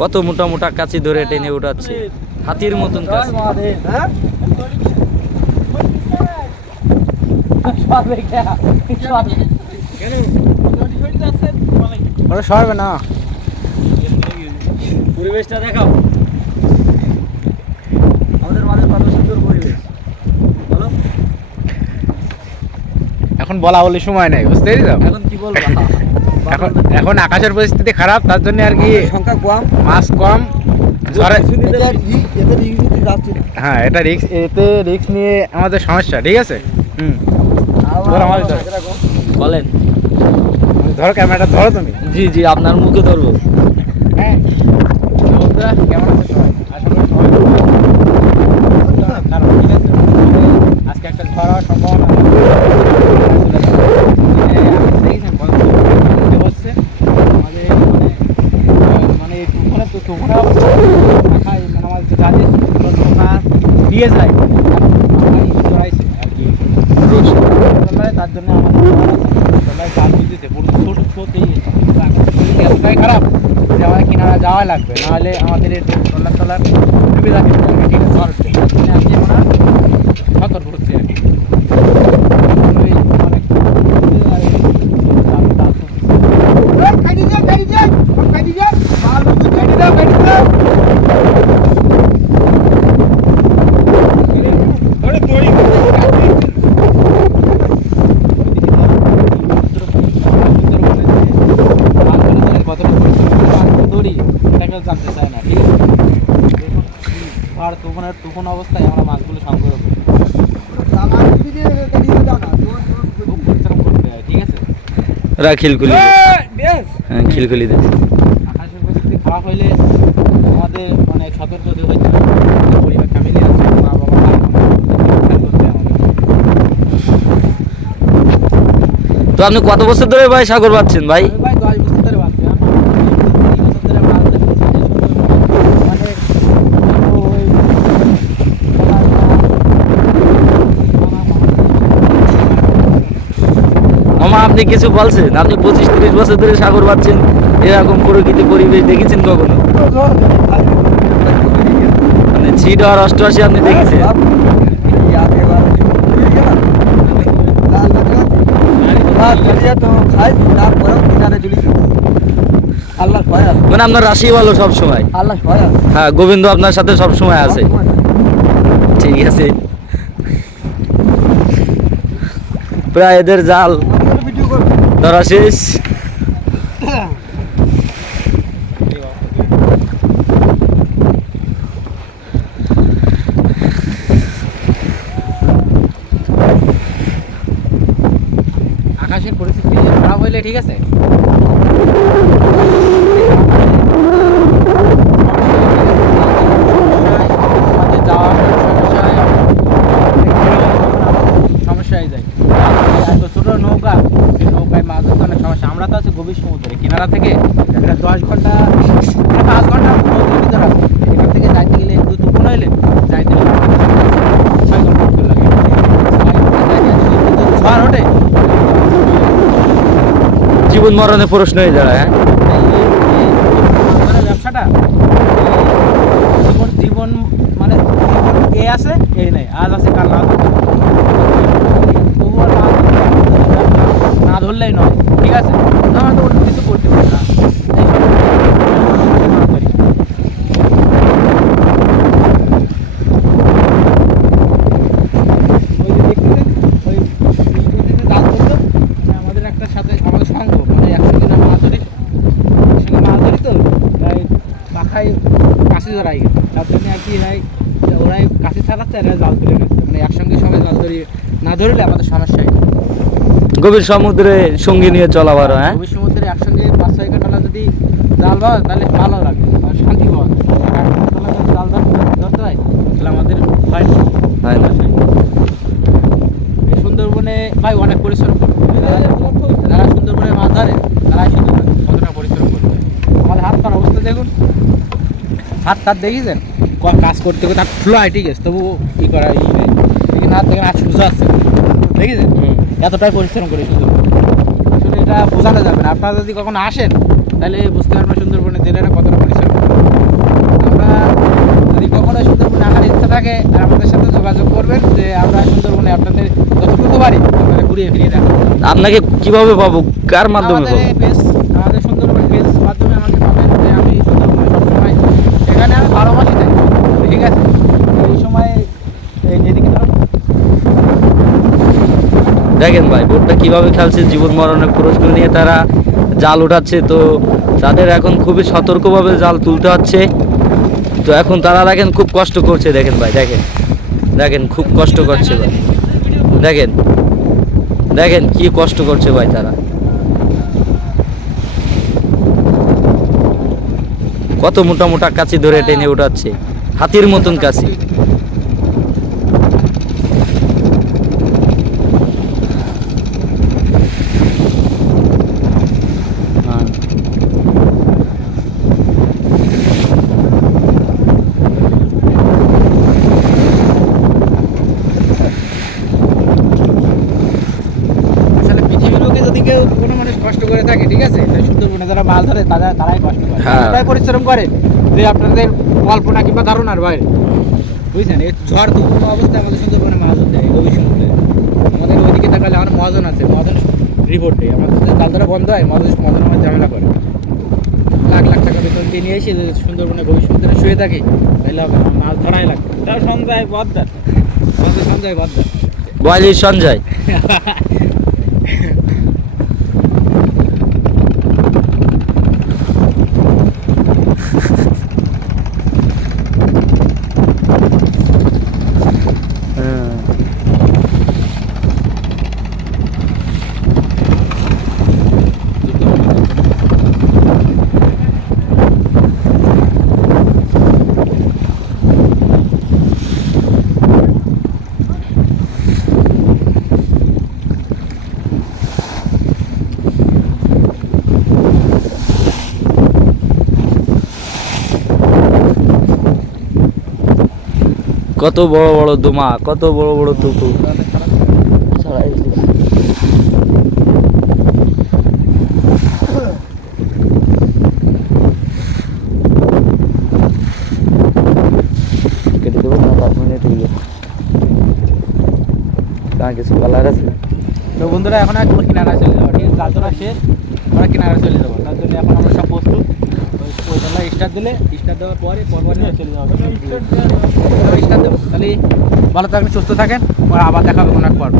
কত মোটা মোটা কাঁচি ধরে টেনে উঠাচ্ছে, হাতির মতন কাঁচি। সরবে না, পরিবেশটা দেখাও আমাদের মাঝে, কত সুন্দর পরিবেশ। বলো এখন বলা বলি সময় নেই, বুঝতে পেরেছো? এখন কি বলবো, এখন আকাশের পরিস্থিতি খারাপ, তার জন্য আর কি সংখ্যা কম, মাছ কম, ঝড়ে। এতে হ্যাঁ, এটা রিস্ক, এতে রিস্ক নিয়ে আমাদের সমস্যা, ঠিক আছে? বলেন। ধরো ক্যামেরাটা, ধরো তুমি। জি জি, আপনার মুখে ধরবো। হ্যাঁ, বন্ধুরা কেমন আছে সবাই? আশা করি সবাই ভালো আছেন। দাঁড়াও, ঠিক আছে? আজকে একটা ঝড় হওয়ার সম্ভাবনা আছে। দেখেছেন কত উঠে বসছে আমাদের, মানে এই তুফানে রাখায়, মানে আমাদের যাদের নৌকা দিয়ে যায় জড়াইছে আর কি, তার জন্য আমাদের জাল বুঝতেছে পুরো ছোট ছোটই এতটাই খারাপ যে আমাদের কিনারা যাওয়া লাগবে, নাহলে আমাদের এই ট্রলার টলার সুবিধা নিতে হবে, ঠিক আছে? আজকে আমরা সতর্ক হচ্ছি আর কি। জানতে চায় না, ঠিক আছে? আর তুফান অবস্থায় আমরা মাছগুলো সংগ্রহ করি, খুব পরিশ্রম করতে হয়, ঠিক আছে? খিলখুলি, হ্যাঁ খিলখুলি দেবে। আকাশের পরিস্থিতি খারাপ হইলে আমাদের অনেক সতর্ক হতে হইতে হবে। পরিবার ফ্যামিলি আছে, মা বাবা ভাই খেয়াল করতে হবে আমাদের। তো আপনি কত বছর ধরে ভাই সাগর পাচ্ছেন ভাই? আমি ভাই 10 বছর ধরে বাঁচছি, 3 বছর ধরে মাছ ধরছি, মানে মামা আপনি কিছু বলছেন? আপনি 25-30 বছর ধরে সাগর পাচ্ছেন, এরকম প্রকৃতি পরিবেশ দেখেছেন কখনো? মানে ছিট আর অষ্টআশি আপনি দেখেছেন? মানে আপনার রাশি ভালো সব সময়। হ্যাঁ, গোবিন্দ আপনার সাথে সব সময় আছে। ঠিক আছে, প্রায় এদের জাল ধরা শেষ। আকাশের পরিস্থিতি খারাপ হইলে, ঠিক আছে, যাওয়া সমস্যা হয়ে যায়। এত ছোট নৌকা, এই নৌকায় মাছ ধরতে অনেক সমস্যা। আমরা তো আছি গভীর সমুদ্রে, কিনারা থেকে এটা 10 ঘন্টা 5 ঘন্টা ভিতরে আছে। এখান থেকে যাইতে গেলে একটু তুফান হইলে যাইতে গেলে 6 ঘন্টা মতো লাগে। ঝড় ওঠে, জীবন মরণের প্রশ্ন হয়ে দাঁড়ায়। হ্যাঁ, ব্যবসাটা জীবন মানে এ আছে এই নাই, আজ আছে কাল না, তবু আর না ধরলেই নয়, ঠিক আছে? আমরা তো অন্য কিছু করতে পারি না। আমাদের একটা সাথে আমাদের সঙ্গ, মানে একসঙ্গে না মাছ ধরি, একসঙ্গে মাছ ধরি তো তাই পাখায় কাশি ধরাই গেছে, তার জন্য আর কি ওরাই কাশি ছাড়াচ্ছে, এরা জাল তুলে গেছে। মানে একসঙ্গে সবাই জাল ধরি না ধরলে আমাদের সমস্যাই। গভীর সমুদ্রে সঙ্গী নিয়ে চলা ভালো। হ্যাঁ, গভীর সমুদ্রে একসঙ্গে 5-6 ঘন্টা যদি জাল পাওয়া তাহলে ভালো লাগে, শান্তি পাওয়া যায়। জাল ধরতে হয় তাহলে আমাদের হয় না। এই সুন্দরবনে ভাই অনেক পরিশ্রম করতে হয়, যারা সুন্দরবনে মাছ ধরে তারাই শুধু কতটা পরিশ্রম করতে হয়। আমাদের হাত পার অবস্থা দেখুন, হাত দেখেছেন কাজ করতে করতে হাত ফ্লাই, ঠিক আছে, তবু ই করা ই নেই, কিন্তু হাত দেখেন হাত সুস্থ আসছে, দেখেছেন? এতটাই পরিশ্রম করে সুন্দরবনে, আসলে এটা বোঝানো যাবে না। আপনারা যদি কখনো আসেন তাহলে বুঝতে পারবেন সুন্দরবনের জেলেরা কতটা পরিশ্রম করে। যদি কখনো সুন্দরবনে আসার ইচ্ছা থাকে আর আমাদের সাথে যোগাযোগ করবেন, যে আমরা সুন্দরবনে আপনাদের যতটুকু পারি আপনাদের ঘুরিয়ে ফিরিয়ে দেখাবো। আপনাকে কিভাবে পাবো, কার মাধ্যমে আমাদের পাবো? এই পেজ, আমাদের সুন্দরবন পেজ মাধ্যমে আমাকে পাবেন, যে আমি সুন্দরবনে সবসময় এখানে আমি 12 মাসই থাকি, ঠিক আছে? এই সময় এদিকে ধরো দেখেন ভাই বোটটা কিভাবে খেলছে, জীবন মরণের প্রশ্ন নিয়ে তারা জাল উঠাচ্ছে। তো তাদের এখন খুবই সতর্কভাবে জাল তুলতে হচ্ছে। তো এখন তারা দেখেন খুব কষ্ট করছে, দেখেন ভাই, দেখেন দেখেন খুব কষ্ট করছে ভাই, দেখেন দেখেন কি কষ্ট করছে ভাই তারা। কত মোটা মোটা কাছি ধরে টেনে উঠাচ্ছে, হাতির মতন কাছি। আসলে পৃথিবীর লোকে যদি কেউ কোনো মানুষ কষ্ট করে থাকে, ঠিক আছে, তাই সুন্দরবনে যারা মাছ ধরে তারাই কষ্ট করে, হ্যাঁ। তারাই পরিশ্রম করে, যে আপনাদের কল্পনা কিংবা ধারণার বাইরে, বুঝছেন? এই ঝড় তুফান অবস্থায় আমাদের সুন্দরবনে মাছ ধরতে হয় গভীর সমুদ্রে। আমাদের ওইদিকে তাকালে আমার মহাজন আছে, মহাজন রিপোর্ট দেয়, আমাদের যে জাল ধরা বন্ধ হয়, মহাজন আমার ঝামেলা করে, লাখ লাখ টাকা বেতন দিয়ে নিয়ে এসে যদি সুন্দরবনে গভীর সমুদ্রে শুয়ে থাকি, তাহলে হবে না, মাছ ধরাই লাগবে। তাও সঞ্জয় বদ্দার, সঞ্জয় বদ্দার বয়লির সঞ্জয়। কত বড় বড় দুমা, কত বড় বড় তুকু। কেটে দেবো না, 5 মিনিট হয়ে গেছে। কার কিছু বলার আছে? তো বন্ধুরা এখন আর কিনারায় চলে যাবো, ঠিক আছে? জাল ধরা শেষ, আমরা কিনারায় চলে যাবো। তার জন্য এখন আমরা সব প্রস্তুত। ওই জানলা স্টার্ট দিলে, স্টার্ট দেওয়ার পরে পরপর নিয়ে চলে যাবো, স্টার্ট দেবো। তাহলে ভালো থাকবেন, সুস্থ থাকেন, আবার দেখা হবে কোনো এক পর্ব।